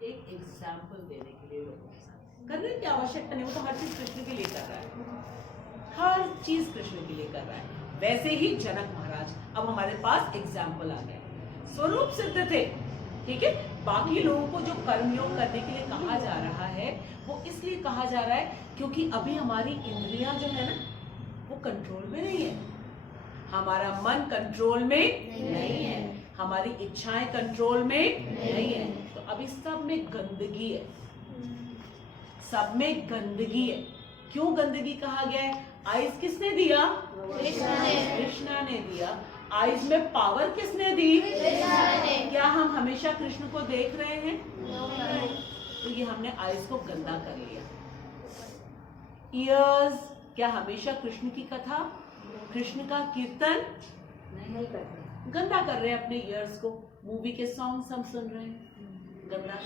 एक एग्जाम्पल देने के लिए लोगों के साथ। करने की आवश्यकता नहीं, वो तो हर चीज कृष्ण के लिए कर रहा है, हर चीज कृष्ण के लिए कर रहा है। वैसे ही जनक महाराज, अब हमारे पास एग्जाम्पल आ गया, स्वरूप सिद्ध थे, ठीक है। बाकी लोगों को जो कर्मयोग करने के लिए कहा जा रहा है वो इसलिए कहा जा रहा है क्योंकि अभी हमारी इंद्रियां जो है ना वो कंट्रोल में नहीं है, हमारा मन कंट्रोल में नहीं है, हमारी इच्छाएं कंट्रोल में नहीं है। तो अभी सब में गंदगी है, सब में गंदगी है। क्यों गंदगी कहा गया है? आइज किसने दिया? कृष्णा ने दिया। आइज में पावर किसने दी? क्या हम हमेशा कृष्ण को देख रहे हैं? तो ये हमने आइज को गंदा कर लिया। ईयर्स, क्या हमेशा कृष्ण की कथा, कृष्ण का कीर्तन नहीं करते, गंदा कर रहे हैं अपने ईयर्स को। मूवी के सॉन्ग्स हम सुन रहे हैं, गंदा।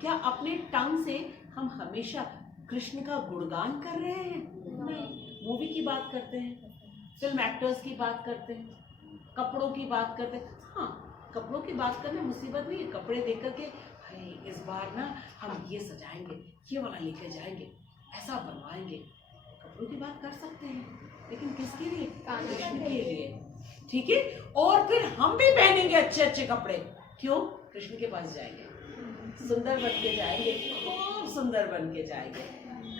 क्या अपने टंग से हम हमेशा कृष्ण का गुणगान कर रहे हैं? नहीं। मूवी की बात करते हैं, फिल्म एक्टर्स की बात करते हैं, कपड़ों की बात करते हैं। हाँ, कपड़ों की बात करना मुसीबत नहीं है, कपड़े देख करके इस बार ना हम ये सजाएंगे, ये वाला लेके जाएंगे, ऐसा बनवाएंगे, कपड़ों की बात कर सकते हैं, लेकिन किसके लिए? कृष्ण के लिए, ठीक है। और फिर हम भी पहनेंगे अच्छे अच्छे कपड़े, क्यों? कृष्ण के पास जाएंगे, सुंदर बन के जाएंगे, खूब सुंदर बन के जाएंगे,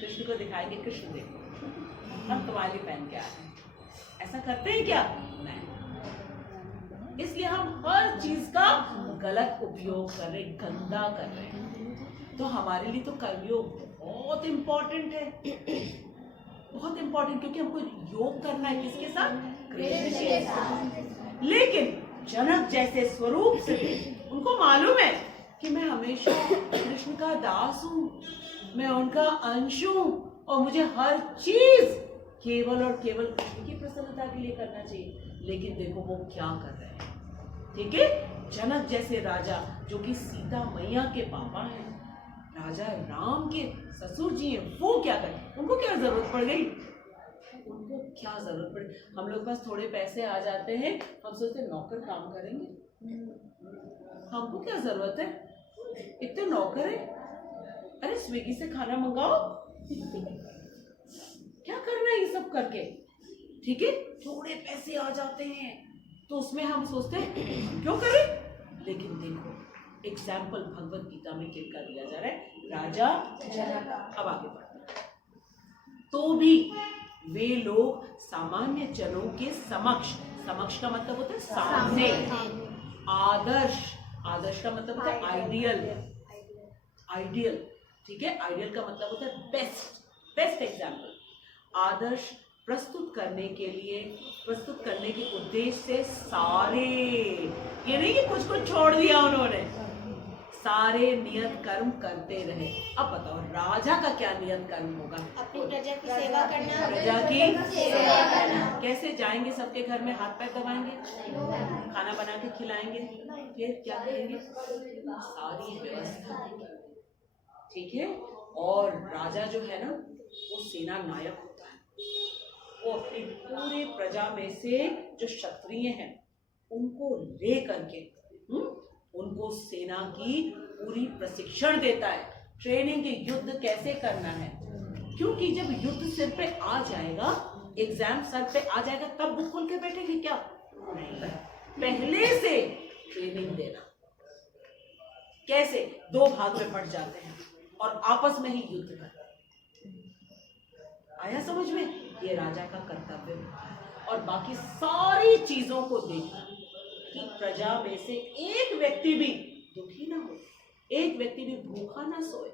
कृष्ण को दिखाएंगे, कृष्ण देखो हम तुम्हारे लिए पहन के आ रहे हैं। ऐसा करते हैं क्या? नहीं। इसलिए हम हर चीज का गलत उपयोग कर रहे, गंदा कर रहे हैं। तो हमारे लिए तो कर्मयोग बहुत इंपॉर्टेंट है, बहुत इंपॉर्टेंट, क्योंकि हमको योग करना है किसके साथ? कृष्ण के साथ। लेकिन जनक जैसे स्वरूप से उनको मालूम है कि मैं हमेशा कृष्ण का दास हूँ, मैं उनका अंश हूँ, और मुझे हर चीज केवल और केवल कृष्ण की प्रसन्नता के लिए करना चाहिए। लेकिन देखो वो क्या कर रहे हैं, ठीक है। जनक जैसे राजा, जो कि सीता मैया के पापा हैं, राजा राम के ससुर जी हैं, वो क्या करें? उनको क्या जरूरत पड़ गई? उनको क्या जरूरत पड़ी? हम लोग पास थोड़े पैसे आ जाते हैं, हम सोचते हैं नौकर काम करेंगे, हमको क्या जरूरत है, इतने नौकर है, अरे स्विगी से खाना मंगाओ, क्या करना है ये सब करके, ठीक है। थोड़े पैसे आ जाते हैं तो उसमें हम सोचते हैं क्यों करें। लेकिन देखो एग्जाम्पल भगवत गीता में किसका दिया जा रहा है? राजा जनक। अब आगे बढ़ते हैं। तो भी वे लोग सामान्य जनों के समक्ष, समक्ष का मतलब होता है सामने, आदर्श, आदर्श का मतलब होता है आइडियल, आइडियल, ठीक है। आइडियल का मतलब होता है बेस्ट, बेस्ट एग्जाम्पल। आदर्श प्रस्तुत करने के लिए, प्रस्तुत करने के उद्देश्य से सारे, ये नहीं कि कुछ कुछ छोड़ दिया उन्होंने, सारे नियत कर्म करते रहे। अब बताओ राजा का क्या नियत कर्म होगा? अपनी प्रजा की सेवा करना, प्रजा की सेवा करना। कैसे जाएंगे? सबके घर में हाथ पैर दबाएंगे, खाना बना के खिलाएंगे, फिर क्या करेंगे? सारी व्यवस्था, ठीक है। और राजा जो है ना वो सेना नायक होता है, वो अपनी पूरे प्रजा में से जो क्षत्रिय हैं उनको ले करके उनको सेना की पूरी प्रशिक्षण देता है, ट्रेनिंग, युद्ध कैसे करना है। क्योंकि जब युद्ध सिर पे आ जाएगा, एग्जाम सर पे आ जाएगा, तब बुक खोल के बैठेंगे क्या? नहीं, पहले से ट्रेनिंग देना। कैसे? दो भाग में बढ़ जाते हैं और आपस में ही युद्ध करते हैं। आया समझ में? ये राजा का कर्तव्य है। और बाकी सारी चीजों को देखना कि प्रजा में से एक व्यक्ति भी दुखी ना हो, एक व्यक्ति भी भूखा ना सोए,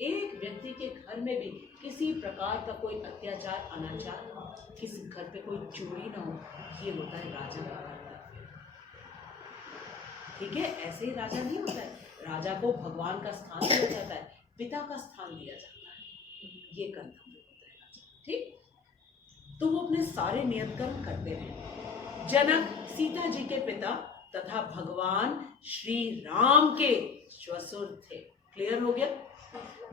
एक व्यक्ति के घर में भी किसी प्रकार का कोई अत्याचार, अनाचार, किसी घर पे कोई चोरी ना हो। ये होता है राजा का कर्तव्य, ठीक है। ऐसे ही राजा नहीं होता है, राजा को भगवान का स्थान दिया जाता है, पिता का स्थान दिया जाता है, ये कर्तव्य होता है राजा, ठीक। तो वो अपने सारे नियत कर्म करते रहे। जनक सीता जी के पिता तथा भगवान श्री राम के ससुर थे। क्लियर हो गया?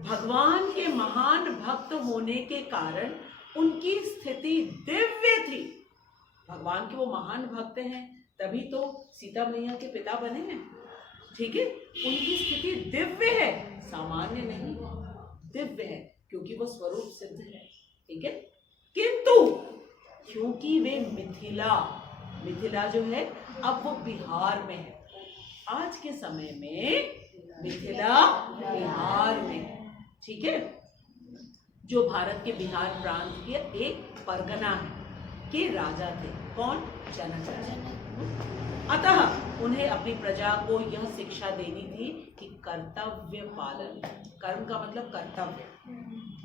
भगवान के महान भक्त होने के कारण उनकी स्थिति दिव्य थी। भगवान के वो महान भक्त हैं, तभी तो सीता मैया के पिता बने हैं। ठीक है, उनकी स्थिति दिव्य है, सामान्य नहीं, दिव्य है, क्योंकि वो स्वरूप सिद्ध है। ठीक है, किंतु क्योंकि वे मिथिला जो है अब वो बिहार में है, आज के समय में मिथिला बिहार में है। ठीक है, जो भारत के बिहार प्रांत के एक परगना है के राजा थे। कौन? जनक राजा। अतः उन्हें अपनी प्रजा को यह शिक्षा देनी थी कि कर्तव्य पालन, कर्म का मतलब कर्तव्य,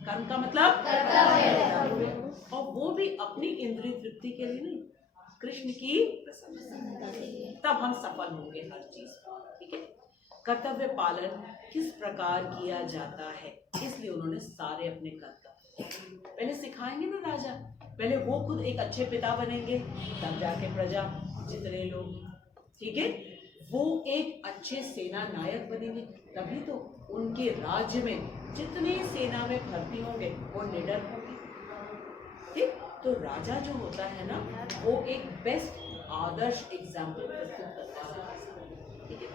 कर्म का मतलब कर्तव्य, और वो भी अपनी इंद्रिय तृप्ति के लिए नहीं, कृष्ण की प्रसन्नता के लिए, तब हम सफल होंगे हर चीज। ठीक है, कर्तव्य पालन किस प्रकार किया जाता है, इसलिए उन्होंने सारे अपने कर्तव्य पहले सिखाएंगे ना राजा, पहले वो खुद एक अच्छे पिता बनेंगे, तब जाके प्रजा, जितने लोग, ठीक है, वो एक अच्छे सेना नायक बनेंगे, तभी तो उनके राज्य में जितने सेना में भर्ती होंगे वो निडर होंगे। ठीक, तो राजा जो होता है ना, वो एक बेस्ट आदर्श एग्जाम्पल प्रस्तुत करता है। ठीक है,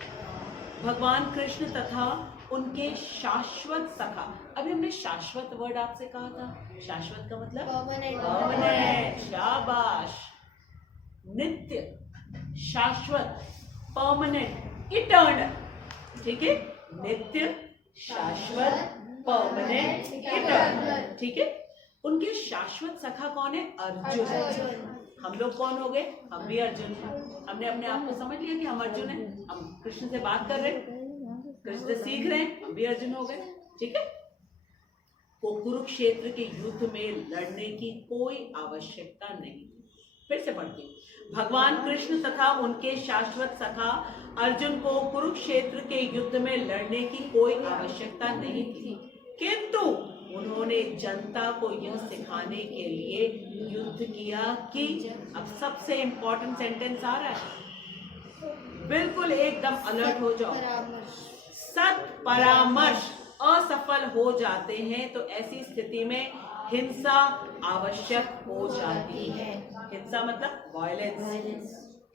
भगवान कृष्ण तथा उनके शाश्वत सखा, अभी हमने शाश्वत वर्ड आपसे कहा था, शाश्वत का मतलब परमानेंट, शाबाश, नित्य, शाश्वत, परमानेंट, इटर्नल। ठीक है, नित्य, शाश्वत, परमानेंट, इटर्नल। ठीक है, उनके शाश्वत सखा कौन है? अर्जुन। हम लोग कौन हो गए? हम भी अर्जुन हैं। हमने अपने आप को समझ लिया कि हम अर्जुन हैं, हम कृष्ण से बात कर रहे हैं, कृष्ण से सीख रहे हैं, हम भी अर्जुन हो गए। ठीक है, को कुरुक्षेत्र के युद्ध में लड़ने की कोई आवश्यकता नहीं। फिर से पढ़ती हूँ, भगवान कृष्ण तथा उनके शाश्वत सखा अर्जुन को कुरुक्षेत्र के युद्ध में लड़ने की कोई आवश्यकता नहीं थी, किंतु उन्होंने जनता को यह सिखाने के लिए युद्ध किया कि, अब सबसे इंपॉर्टेंट सेंटेंस आ रहा है, बिल्कुल एकदम अलर्ट हो जाओ, सत्परामर्श असफल हो जाते हैं तो ऐसी स्थिति में हिंसा आवश्यक हो जाती है। हिंसा मतलब वायलेंस,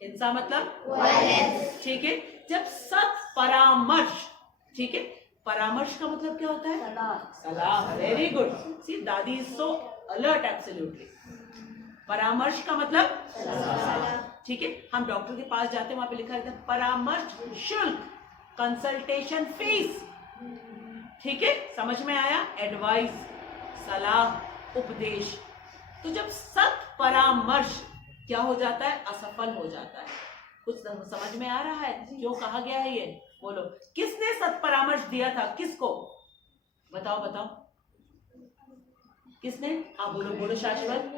हिंसा मतलब वायलेंस। ठीक है, जब सत्परामर्श, ठीक है, परामर्श का मतलब क्या होता है? सलाह। वेरी गुड, सी दादी इज सो अलर्ट, एब्सोल्युटली। परामर्श का मतलब सलाह। ठीक है, हम डॉक्टर के पास जाते हैं, वहां पे लिखा रहता है परामर्श शुल्क, कंसल्टेशन फीस। ठीक है, समझ में आया? एडवाइस, सलाह, उपदेश। तो जब सत्परामर्श क्या हो जाता है? असफल हो जाता है। कुछ समझ में आ रहा है क्यों कहा गया है ये? बोलो, किसने सत्परामर्श दिया था? किसको? बताओ बताओ, किसने? हाँ बोलो बोलो, शाश्वत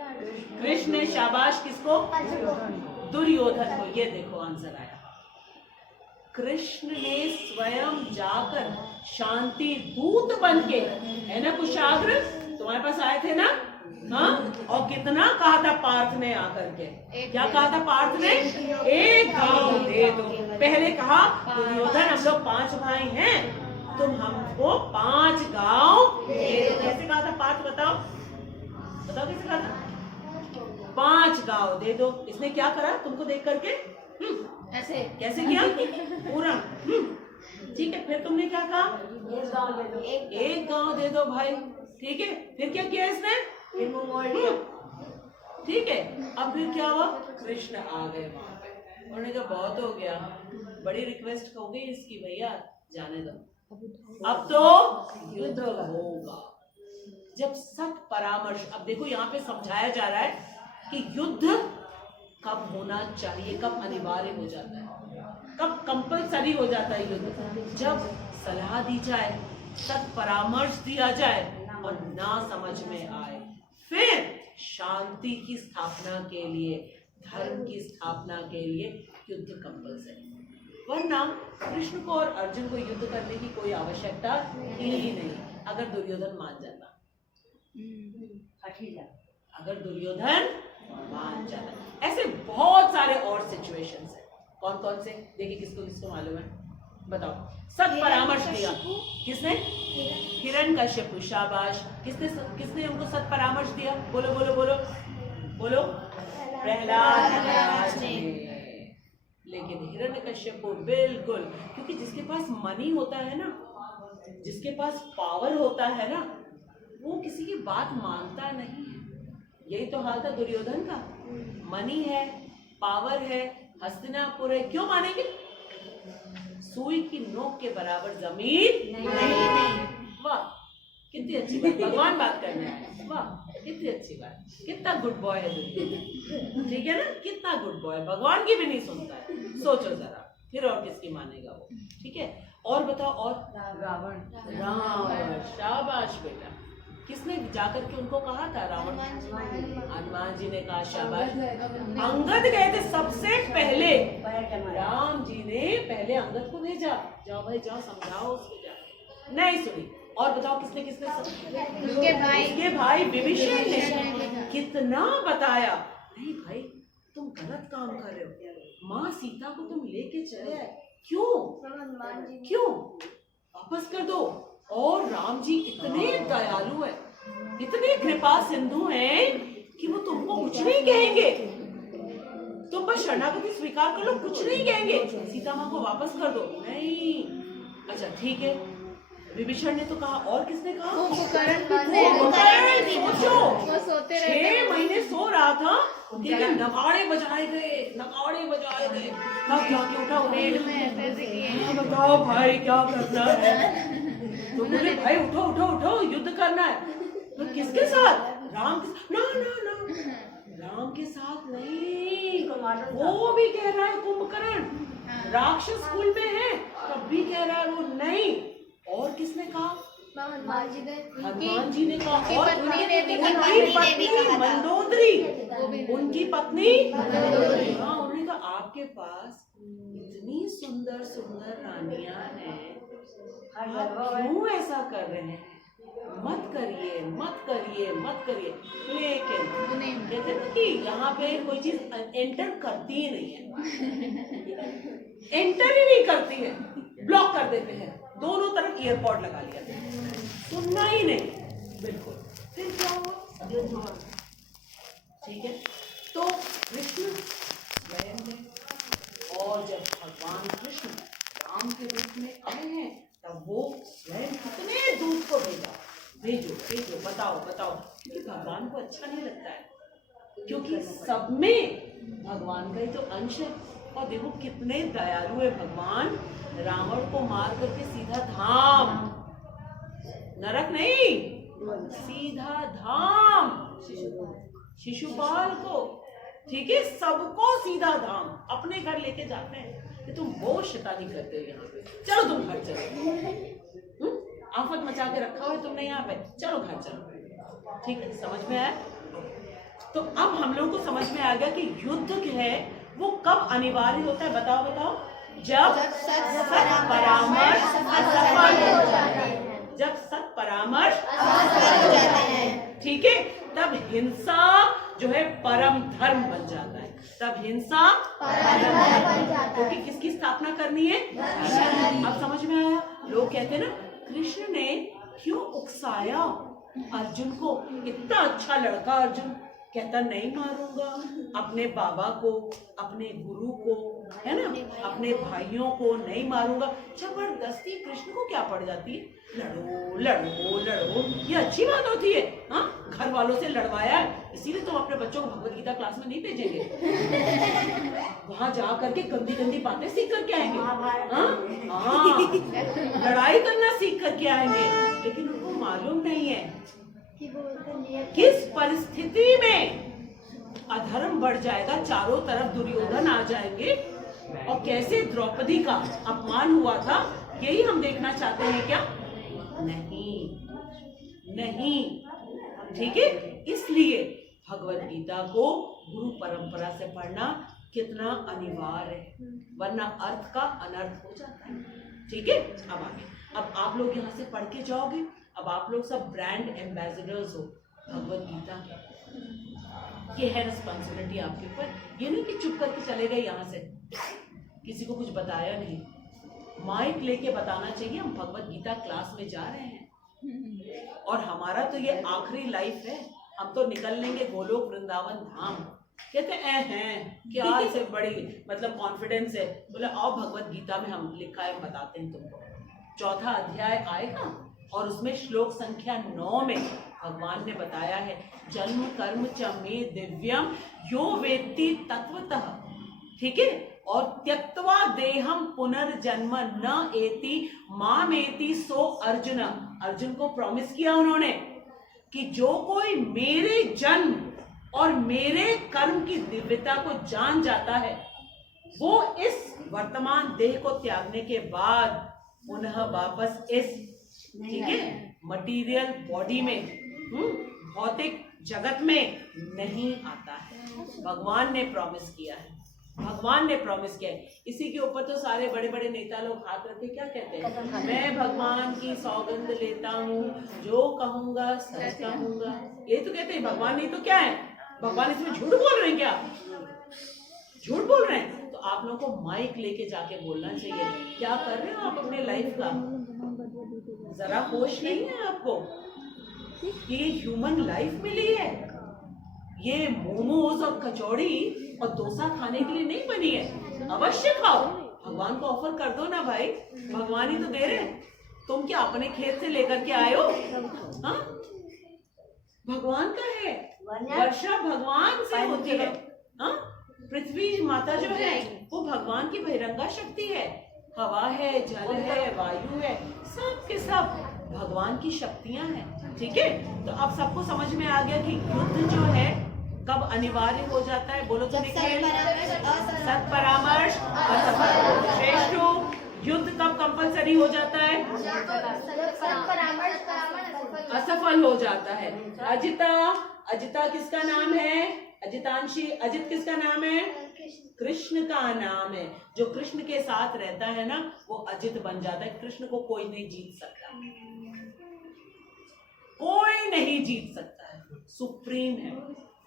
कृष्ण ने। शाबाश, किसको? दुर्योधन को। ये देखो आंसर आया, कृष्ण ने स्वयं जाकर शांति दूत बनके, है ना कुशाग्र, तुम्हारे पास आए थे ना? हाँ, और कितना कहा था पार्थ ने आकर के? क्या कहा था पार्थ ने? एक गांव दे दो। पहले कहा दुर्योधन हम लोग 5 भाई हैं, तुम हमको 5 गांव दे दो। कैसे कहा था पार्थ? बताओ बताओ कैसे कहा था? 5 गांव दे दो। इसने क्या करा तुमको देख करके? ऐसे कैसे किया? पूरा। ठीक है, फिर तुमने क्या कहा? एक गांव दे दो भाई। ठीक है, फिर क्या किया इसने? ठीक है, अब फिर क्या हुआ? कृष्ण आ गए वहां पे, उन्होंने कहा बहुत हो गया, बड़ी रिक्वेस्ट हो गई इसकी, भैया जाने दो, अब तो युद्ध होगा। जब सत परामर्श, अब देखो यहाँ पे समझाया जा रहा है कि युद्ध कब होना चाहिए, कब अनिवार्य हो जाता है, कब कंपलसरी हो जाता है युद्ध। जब सलाह दी जाए, सत परामर्श दिया जाए और ना समझ में आए, फिर शांति की स्थापना के लिए, धर्म की स्थापना के लिए युद्ध कंपलसरी। वरना कृष्ण को और अर्जुन को युद्ध करने की कोई आवश्यकता ही नहीं, अगर दुर्योधन मान जाता। अगर दुर्योधन मान जाता। ऐसे बहुत सारे और सिचुएशंस हैं। कौन कौन से? देखिए किसको किसको मालूम है, बताओ। सत परामर्श दिया किसने? हिरण्यकश्यप। शाबाश। किसने उनको सत परामर्श दिया? बोलो बोलो बोलो बोलो। प्रहलाद महाराज ने। लेकिन हिरण्यकश्यप को बिल्कुल, क्योंकि जिसके पास मनी होता है ना, जिसके पास पावर होता है ना, वो किसी की बात मानता नहीं है। यही तो हाल था दुर्योधन का। मनी है, पावर है, हस्तिनापुर है, क्यों मानेंगे? सुई की नोक के बराबर जमीन नहीं। वाह कितनी अच्छी बात, भगवान बात करने आए। वाह कितनी अच्छी बात, कितना गुड बॉय है दुर्योधन, ठीक है ना, कितना गुड बॉय, भगवान की भी नहीं सुनता है। सोचो जरा, फिर और किसकी मानेगा वो, ठीक है। और बताओ, और रावण, शाबाश बेटा। किसने जाकर के उनको कहा था? रावण, हनुमान जी ने कहा शाबाश। अंगद गए थे सबसे पहले, राम जी ने पहले अंगद को भेजा, जाओ भाई जाओ समझाओ उसको, जा नहीं सुनी। और बताओ किसने किसने? उसके भाई विभीषण ने कितना बताया, नहीं भाई तुम गलत काम कर रहे हो, माँ सीता को तुम लेके चले आए, क्यों वापस कर दो। और राम जी इतने दयालु है, इतने कृपा सिंधु हैं कि वो तुमको कुछ नहीं कहेंगे, तुम बस शरणागति स्वीकार कर लो, कुछ नहीं कहेंगे, सीता माँ को वापस कर दो। नहीं, अच्छा ठीक है, विभीषण ने तो कहा, और किसने कहा? सोचो 6 महीने सो रहा था, नगाड़े बजाए गए, नगाड़े बजाए गए, तब जाके उठा, बताओ भाई क्या करना है? तो बोले भाई उठो उठो उठो, युद्ध करना है। तो किसके साथ? राम के साथ। ना ना ना, राम के साथ नहीं, वो भी कह रहा है कुंभकर्ण राक्षस कुल में है, तब भी कह रहा है वो नहीं। और किसने कहा? हनुमान जी ने कहा, और उनकी पत्नी मंदोदरी, उनकी पत्नी मंदोदरी, हाँ उन्होंने कहा आपके पास इतनी सुंदर सुंदर रानियां हैं, आप क्यों ऐसा कर रहे हैं? मत करिए मत करिए मत करिए। लेकिन कहते ना कि यहाँ पे कोई चीज एंटर करती ही नहीं है, एंटर ही नहीं करती है, ब्लॉक कर देते हैं, दोनों तरफ ईयरपॉड लगा लिया, सुनना ही नहीं बिल्कुल। फिर क्या हुआ? ठीक है, तो कृष्ण स्वयं है, और जब भगवान कृष्ण राम के रूप में आए हैं, तब वो स्वयं कितने दूत को भेजा, भेजो भेजो, बताओ बताओ, क्योंकि भगवान को अच्छा नहीं लगता है, क्योंकि सब में भगवान का ही तो अंश है। और देखो कितने दयालु है भगवान, रावण को मार करके सीधा धाम, नरक नहीं, सीधा धाम, शिशुपाल को, ठीक है, सबको सीधा धाम अपने घर लेके जाते हैं। कि तुम वो शैतानी करते हो यहाँ पे, चलो तुम घर चलो, आफत मचा के रखा हुआ है तुमने यहाँ पे, चलो घर चलो, ठीक है, समझ में आया? तो अब हम लोगों को समझ में आ गया कि युद्ध है वो कब अनिवार्य होता है, बताओ बताओ? जब सत परामर्श असफल हो जाता है, जब सत परामर्श असफल हो जाता है, ठीक है, तब हिंसा जो है परम धर्म बन जाता है, तब हिंसा परम धर्म बन जाता है, क्योंकि किसकी स्थापना करनी है? अब समझ में आया? लोग कहते हैं ना, कृष्ण ने क्यों उकसाया अर्जुन को, इतना अच्छा लड़का अर्जुन, कहता नहीं मारूंगा अपने बाबा को, अपने गुरु को, है ना, अपने भाइयों को नहीं मारूंगा। जबरदस्ती कृष्ण को क्या पड़ जाती है? लड़ो लड़ो लड़ो, ये अच्छी बात होती है? हाँ, घर वालों से लड़वाया, इसीलिए तो अपने बच्चों को भगवत गीता क्लास में नहीं भेजेंगे, वहां जा करके गंदी गंदी बातें सीख करके आएंगे, हाँ, लड़ाई करना सीख करके आएंगे, लेकिन उनको मालूम नहीं है किस परिस्थिति में अधर्म बढ़ जाएगा, चारों तरफ दुर्योधन आ जाएंगे, और कैसे द्रौपदी का अपमान हुआ था, यही हम देखना चाहते हैं क्या? नहीं नहीं, ठीक है। इसलिए भगवत गीता को गुरु परंपरा से पढ़ना कितना अनिवार्य है, वरना अर्थ का अनर्थ हो जाता है, ठीक है। अब आगे, अब आप लोग यहाँ से पढ़ के जाओगे, अब आप लोग सब ब्रांड एम्बेसडर्स हो भगवत गीता के, ये है रिस्पॉन्सिबिलिटी आपके ऊपर। ये नहीं कि चुप करके चले गए यहाँ से, किसी को कुछ बताया नहीं, माइक लेके बताना चाहिए हम भगवत गीता क्लास में जा रहे हैं, और हमारा तो ये आखिरी लाइफ है, हम तो निकल लेंगे गोलोक वृंदावन धाम, कहते हैं क्या इसे बड़ी मतलब कॉन्फिडेंस है। बोले आओ भगवत गीता में हम लिखा है बताते हैं तुमको। 4था अध्याय आएगा और उसमें श्लोक संख्या 9 में भगवान ने बताया है जन्म कर्म च मे दिव्यम यो वेत्ति तत्वतः, ठीक है। और त्यक्त्वा देहम पुनर्जन्म न एति मामेति सो अर्जुन, अर्जुन को प्रॉमिस किया उन्होंने कि जो कोई मेरे जन्म और मेरे कर्म की दिव्यता को जान जाता है वो इस वर्तमान देह को त्यागने के बाद पुनः वापस इस, ठीक है, मटीरियल बॉडी में, भौतिक जगत में नहीं आता है। भगवान ने प्रॉमिस किया है, भगवान ने प्रॉमिस किया है। इसी के ऊपर तो सारे बड़े बड़े नेता लोग हाथ रख के क्या कहते हैं, मैं भगवान की सौगंध लेता हूँ जो कहूंगा सच कहूंगा। ये तो कहते हैं भगवान, नहीं तो क्या है, भगवान इसमें झूठ बोल रहे हैं क्या, झूठ बोल रहे हैं। तो आप लोगों को माइक लेके जाके बोलना चाहिए क्या कर रहे हो आप अपने लाइफ का, जरा होश नहीं है आपको। ये ह्यूमन लाइफ मिली है, ये मोमोज और कचौड़ी और डोसा खाने के लिए नहीं बनी है। अवश्य खाओ, भगवान को ऑफर कर दो ना भाई, भगवान ही तो दे रहे हैं। तुम क्या अपने खेत से लेकर के आए हो? हाँ, भगवान का है, वर्षा भगवान से होती है। हाँ, पृथ्वी माता जो है वो भगवान की बहिरंगा शक्ति है। हवा है, जल है, वायु है, सब के सब भगवान की शक्तियां हैं, ठीक है। तो अब सबको समझ में आ गया कि युद्ध जो है कब अनिवार्य हो जाता है, बोलो तो निखिल। सत्परामर्श श्रेष्ठ युद्ध कब कंपलसरी हो जाता है, असफल हो जाता है। अजिता, अजिता किसका नाम है, अजितांशी, अजित किसका नाम है, कृष्ण का नाम है। जो कृष्ण के साथ रहता है ना वो अजित बन जाता है। कृष्ण को कोई नहीं जीत सकता, कोई नहीं जीत सकता है, सुप्रीम है,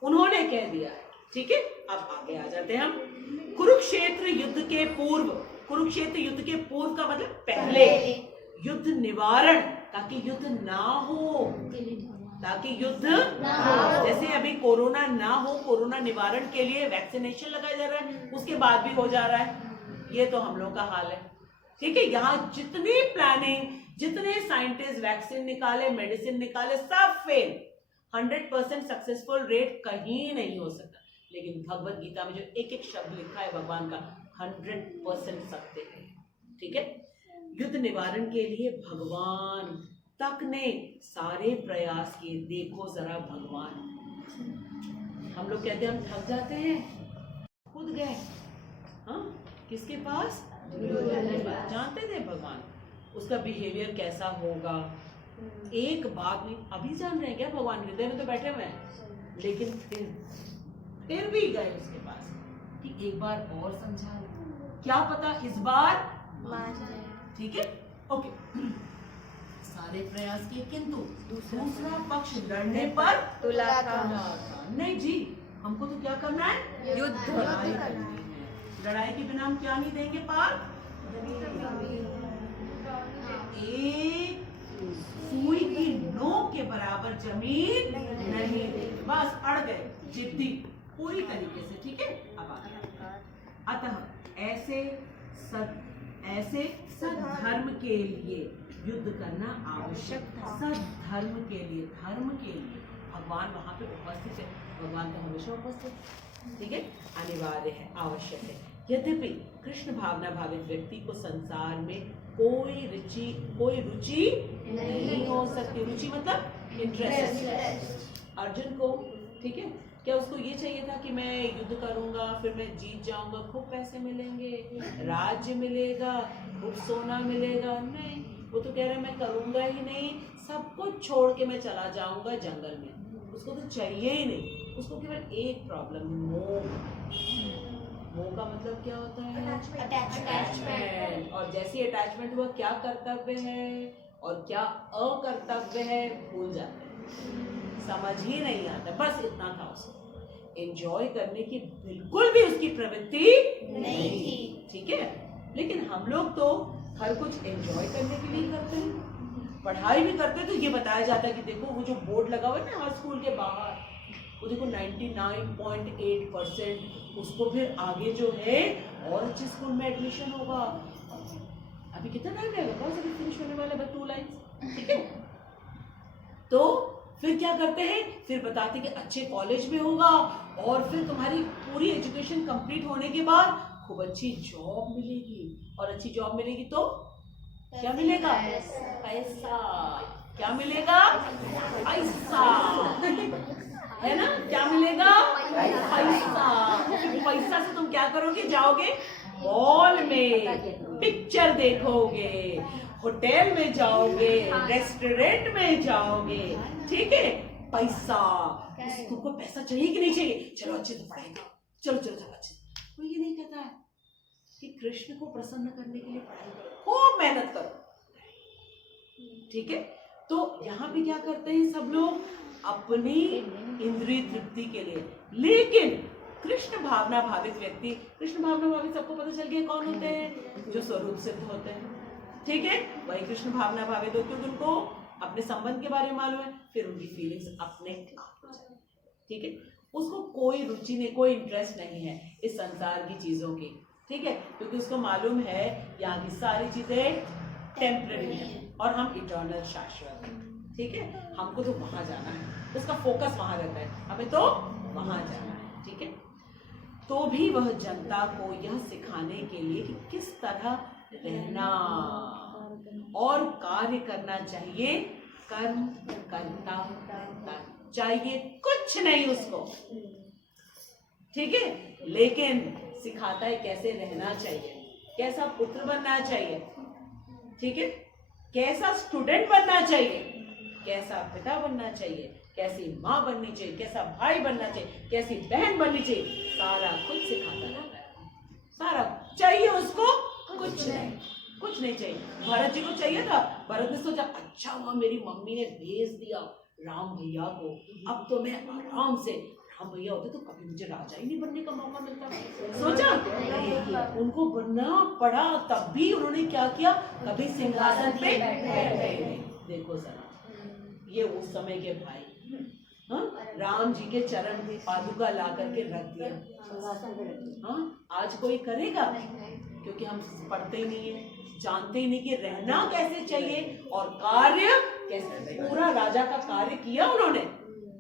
उन्होंने कह दिया है, ठीक है। अब आगे आ जाते हैं हम। कुरुक्षेत्र युद्ध के पूर्व, कुरुक्षेत्र युद्ध के पूर्व का मतलब पहले, युद्ध निवारण, ताकि युद्ध ना हो, ताकि युद्ध ना हो। जैसे अभी कोरोना ना हो, कोरोना निवारण के लिए वैक्सीनेशन लगाया जा रहा है, उसके बाद भी हो जा रहा है। ये तो हम लोग का हाल है, ठीक है। यहाँ जितनी प्लानिंग, जितने साइंटिस्ट वैक्सीन निकाले, मेडिसिन निकाले, सब फेल। 100% सक्सेसफुल रेट कहीं नहीं हो सकता। लेकिन भगवत गीता में जो एक एक शब्द लिखा है भगवान का 100% सत्य है, ठीक है। युद्ध निवारण के लिए भगवान तक ने सारे प्रयास किए। देखो जरा भगवान, हम लोग कहते हैं हम थक जाते हैं, खुद गए, हाँ, किसके पास, जानते थे भगवान उसका बिहेवियर कैसा होगा, एक बात नहीं। अभी जान रहे हैं क्या भगवान, हृदय में तो बैठे हुए हैं, लेकिन फिर भी गए उसके पास कि एक बार और समझा, क्या पता इस बार, ठीक है, ओके। सारे प्रयास किए किंतु दूसरा पक्ष लड़ने पर तुला था। नहीं जी, हमको तो क्या करना है, युद्ध करनी है। लड़ाई के बिना हम क्या नहीं देंगे पार, एक सुई की नोक के बराबर जमीन नहीं देंगे, बस अड़ गए, जिद्दी पूरी तरीके से, ठीक है। अब आगे, अतः ऐसे सद्धर्म के लिए युद्ध करना आवश्यक था। सद्धर्म के लिए, धर्म के लिए भगवान वहां पे उपस्थित है, भगवान तो हमेशा उपस्थित, ठीक है, अनिवार्य है, आवश्यक है। यद्यपि कृष्ण भावना भावित व्यक्ति को संसार में कोई रुचि नहीं हो सकती। रुचि मतलब इंटरेस्ट। अर्जुन को, ठीक है, क्या उसको ये चाहिए था कि मैं युद्ध करूंगा, फिर मैं जीत जाऊंगा, खूब पैसे मिलेंगे, राज्य मिलेगा, खूब सोना मिलेगा? नहीं, वो तो कह रहे मैं करूंगा ही नहीं, सब कुछ छोड़ के मैं चला जाऊंगा जंगल में। उसको तो चाहिए ही नहीं, उसको केवल एक प्रॉब्लम, मोह। मोह का मतलब क्या होता है, अटैचमेंट। और जैसी अटैचमेंट हुआ, क्या कर्तव्य है और क्या अकर्तव्य है भूल जाते हैं, समझ ही नहीं आता। बस इतना था उसको, एंजॉय करने की बिल्कुल भी उसकी प्रवृत्ति नहीं थी, ठीक है। लेकिन हम लोग तो हर कुछ एंजॉय करने के लिए करते हैं। पढ़ाई भी करते तो ये बताया जाता है कि देखो वो जो बोर्ड लगा हुआ है ना हर स्कूल के बाहर, वो देखो 99.8% उसको फिर आगे जो है और अच्छे स्कूल में एडमिशन होगा। अभी कितना टाइम रहेगा, बहुत अभी फिनिश होने वाला है, 2 लाइन्स, ठीक है। तो फिर क्या करते हैं, फिर बताते कि अच्छे कॉलेज में होगा और फिर तुम्हारी पूरी एजुकेशन कंप्लीट होने के बाद खूब अच्छी जॉब मिलेगी, और अच्छी जॉब मिलेगी तो क्या मिलेगा, पैसा। क्या मिलेगा, पैसा, है ना, क्या मिलेगा, पैसा। पैसा से तुम क्या करोगे, जाओगे मॉल में पिक्चर देखोगे, होटल में जाओगे, रेस्टोरेंट में जाओगे, ठीक है। पैसा, तुमको पैसा चाहिए कि नहीं चाहिए, चलो अच्छे से पढ़ाई करो, चलो चलो चलो अच्छे। कोई ये नहीं कहता है कि कृष्ण को प्रसन्न करने के लिए पढ़ाई करो, खूब मेहनत करो, ठीक है। तो यहाँ भी क्या करते हैं सब लोग, अपनी इंद्रिय तृप्ति के लिए। लेकिन कृष्ण भावना भावित व्यक्ति, कृष्ण भावना भावित सबको पता चल गया कौन होते हैं, जो स्वरूप सिद्ध होते हैं, ठीक है। वही कृष्ण भावना भावित होते हैं, क्योंकि उनको अपने संबंध के बारे में मालूम है, फिर उनकी फीलिंग्स अपने आप हो जाती है, ठीक है। उसको कोई रुचि नहीं, कोई इंटरेस्ट नहीं है इस संसार की चीजों की, ठीक है, क्योंकि उसको मालूम है यहाँ की सारी चीजें टेम्पररी है और हम इटर्नल शाश्वत हैं, ठीक है। हमको तो वहां जाना है, उसका फोकस वहां रहता है, हमें तो वहां जाना है, ठीक है। तो भी वह जनता को यह सिखाने के लिए कि किस तरह रहना और कार्य करना चाहिए, कर्म करता रहता चाहिए, कुछ नहीं उसको, ठीक है। लेकिन सिखाता है कैसे रहना चाहिए, कैसा पुत्र बनना चाहिए, ठीक है, कैसा स्टूडेंट बनना चाहिए, कैसा पिता बनना चाहिए, कैसी माँ बननी चाहिए, कैसा भाई बनना चाहिए, कैसी बहन बननी चाहिए, सारा कुछ सिखाता रहता है। सारा चाहिए उसको, कुछ नहीं, कुछ नहीं चाहिए। भरत जी को चाहिए था, भरत ने सोचा अच्छा हुआ मेरी मम्मी ने भेज दिया राम भैया को, अब तो मैं आराम से, राम भैया होते तो कभी मुझे राजा ही नहीं बनने का मौका मिलता। सोचा नहीं, उनको बनना पड़ा, तब भी उन्होंने क्या किया, कभी सिंहासन पे बैठे नहीं। देखो जरा, ये उस समय के भाई, हाँ, राम जी के चरण पादुका ला करके रख दिया, हाँ, आज कोई करेगा, क्योंकि हम पढ़ते ही नहीं है, जानते ही नहीं कि रहना कैसे चाहिए और कार्य कैसे। पूरा राजा का कार्य किया उन्होंने,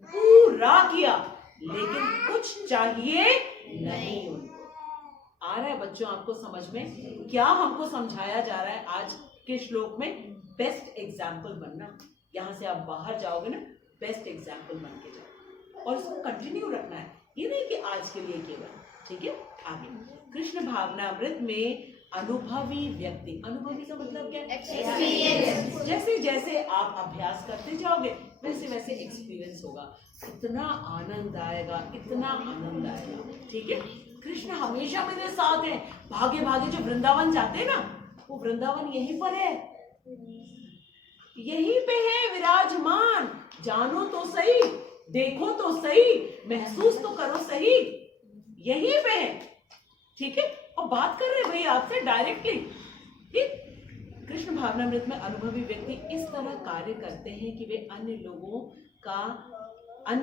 पूरा किया, लेकिन कुछ चाहिए नहीं उनको। आ रहा है बच्चों आपको समझ में, क्या हमको समझाया जा रहा है आज के श्लोक में, बेस्ट एग्जाम्पल बनना। यहाँ से आप बाहर जाओगे ना, बेस्ट एग्जाम्पल बन के जाओ और इसको कंटिन्यू रखना है, ये नहीं कि आज के लिए केवल, ठीक है। आगे कृष्ण भावनामृत में अनुभवी व्यक्ति, अनुभवी का मतलब क्या है, एक्सपीरियंस। जैसे जैसे आप अभ्यास करते जाओगे वैसे वैसे एक्सपीरियंस होगा, इतना आनंद आएगा, इतना आनंद आएगा, ठीक है। कृष्ण हमेशा मेरे साथ हैं, भागे भागे जो वृंदावन जाते हैं ना, वो वृंदावन यहीं पर है, यहीं पे है विराजमान। जानो तो सही, देखो तो सही, महसूस तो करो सही, यहीं पे है, ठीक है। और बात कर रहे भाई आपसे डायरेक्टली, ठीक। कृष्ण भावनामृत में अनुभवी व्यक्ति इस तरह कार्य करते हैं कि वे अन्य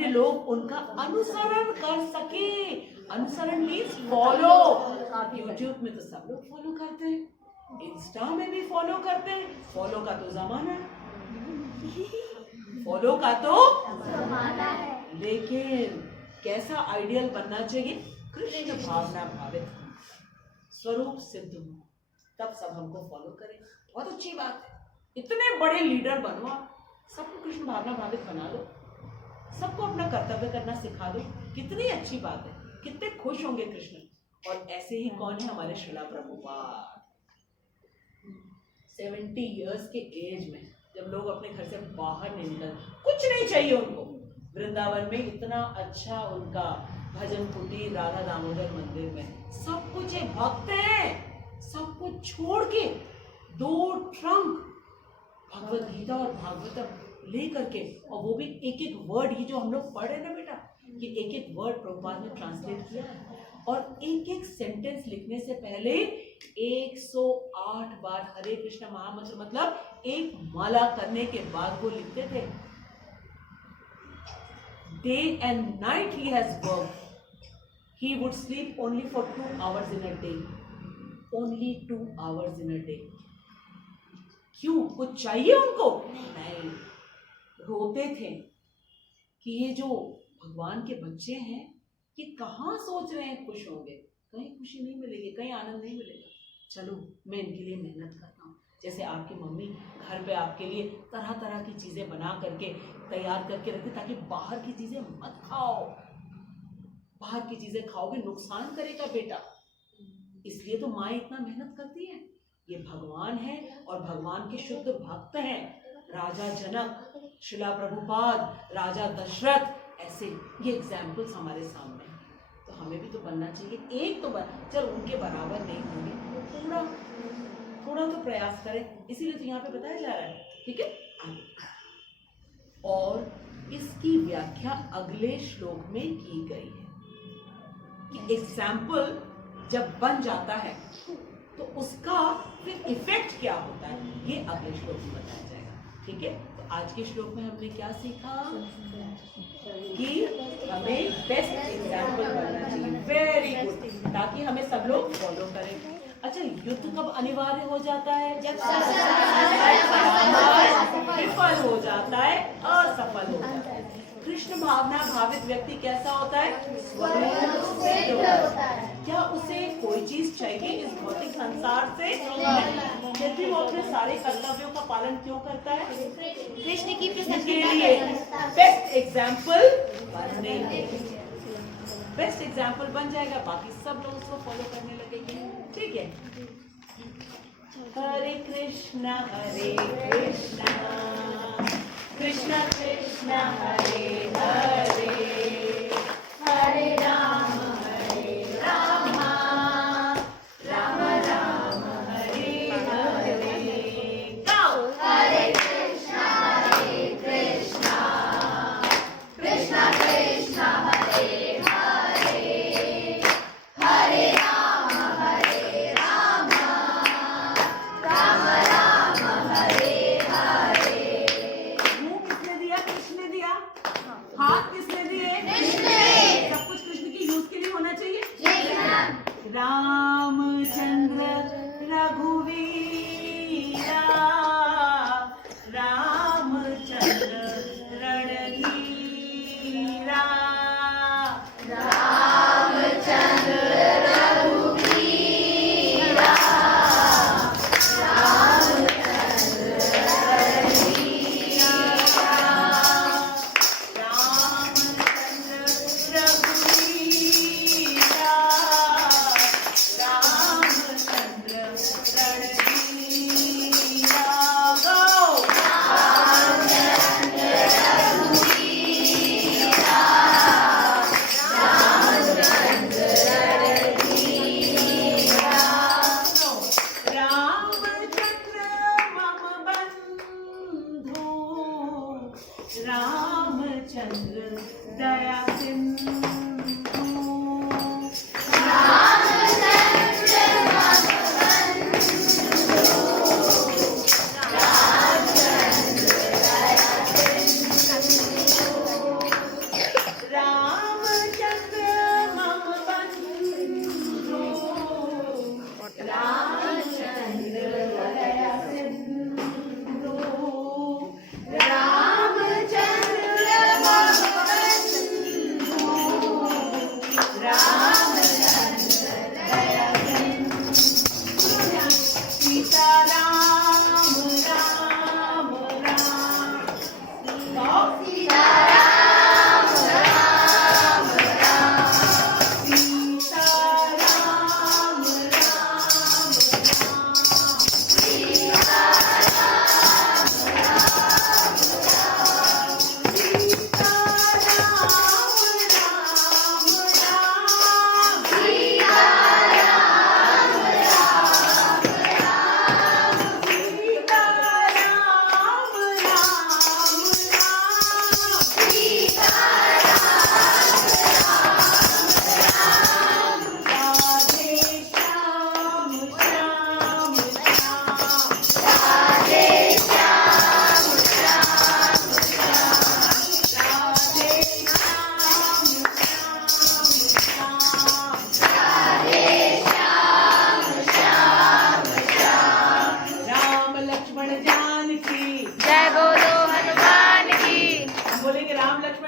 लोग उनका अनुसरण कर सके। अनुसरण मीन्स फॉलो। यूट्यूब में तो सब लोग फॉलो करते हैं, इंस्टा में भी फॉलो करते हैं, फॉलो का तो जमाना है, फॉलो का तो जमाना है। लेकिन कैसा आइडियल बनना चाहिए, कृष्ण भावना भावित, स्वरूप सिद्ध हो, तब सब हमको फॉलो करें। बहुत अच्छी बात है, इतने बड़े लीडर बनो आप, सबको कृष्ण भावना भावित बना दो, सबको अपना कर्तव्य करना सिखा दो, कितनी अच्छी बात है, कितने खुश होंगे कृष्ण। और ऐसे ही कौन है, हमारे श्रीला प्रभुपाद। 70 इयर्स के एज में जब लोग अपने घर से बाहर नहीं निकल, कुछ नहीं चाहिए उनको, वृंदावन में इतना अच्छा उनका भजन कुटीर, राधा दामोदर मंदिर में सब कुछ है, भक्त है, सब कुछ छोड़ के 2 ट्रंक भगवत गीता और भागवतम ले करके, और वो भी एक एक वर्ड, ये जो हम लोग पढ़ रहे ना बेटा, कि एक एक वर्ड प्रभुपाद ने ट्रांसलेट किया, और एक एक सेंटेंस लिखने से पहले 108 बार हरे कृष्ण महामंत्र, मतलब एक माला करने के बाद वो लिखते थे। day and night he has worked. He would sleep only for 2 hours in a day. Only 2 hours in a day. क्यों? कुछ चाहिए उनको? नहीं। रोते थे कि ये जो भगवान के बच्चे हैं ये कहाँ सोच रहे हैं खुश होंगे, कहीं खुशी नहीं मिलेगी, कहीं आनंद नहीं मिलेगा। चलो मैं इनके लिए मेहनत करता हूँ। जैसे आपकी मम्मी घर पे आपके लिए तरह तरह की चीज़ें बना करके तैयार करके रखती ताकि बाहर की चीज़ें मत खाओ। बाहर की चीज़ें खाओगे नुकसान करेगा बेटा, इसलिए तो माँ इतना मेहनत करती है। ये भगवान है और भगवान के शुद्ध भक्त हैं। राजा जनक, शिला प्रभुपाद, राजा दशरथ, ऐसे ये एग्जाम्पल्स हमारे सामने हैं। तो हमें भी तो बनना चाहिए। एक तो चल उनके बराबर नहीं होंगे, थोड़ा थोड़ा तो प्रयास करें। इसीलिए तो यहाँ पे बताया जा रहा है। ठीक है, आगे। और इसकी व्याख्या अगले श्लोक में की गई है कि एग्जाम्पल जब बन जाता है तो उसका फिर इफेक्ट क्या होता है, ये अगले श्लोक में बताया जाएगा। ठीक है, तो आज के श्लोक में हमने क्या सीखा कि हमें बेस्ट एग्जाम्पल बनना चाहिए। वेरी गुड, ताकि हमें सब लोग फॉलो करें। अच्छा, युद्ध कब अनिवार्य हो जाता है? जब विफल हो जाता है, असफल हो जाता है। कृष्ण भावना भावित व्यक्ति कैसा होता है? स्वरूप सिद्ध होता है। क्या उसे कोई चीज चाहिए इस भौतिक संसार से? नहीं। फिर भी वो अपने सारे कर्तव्यों का पालन क्यों करता है? कृष्ण की के प्रसन्नता लिए के बेस्ट एग्जाम्पल बनने के लिए। बेस्ट एग्जाम्पल बन जाएगा, बाकी सब लोग उसको फॉलो करने लगेंगे। ठीक है, हरे कृष्णा कृष्ण कृष्ण हरे हरे, हरे राम राम राम हरे हरे। गाओ, हरे कृष्णा कृष्ण कृष्ण हरे हरे, हरे राम राम राम हरे हरे। मुंह किसने दिया? कृष्ण ने दिया। हाथ किसने दिए? सब कुछ कृष्ण की यूज के लिए होना चाहिए। रामचंद्र रघुवीरा, रामचंद्र रणधीरा, रामचंद्र रघुवीरा, रामचंद्र रणधीरा, रामचंद्र रघुवीरा, रामचंद्र रणधीरा। गो, रामचंद्र रघुवीरा, रामचंद्र रणधीरा। रामचंद्र मम बंधु, रामचंद्र दया सिंधु, रामचंद्र मम बंधु, रामचंद्र दया सिंधु, रामचंद्र मम बंधु,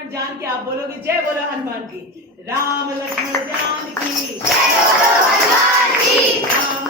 लक्ष्मण जान के आप बोलोगे जय बोलो हनुमान की। राम लक्ष्मण जान की। राम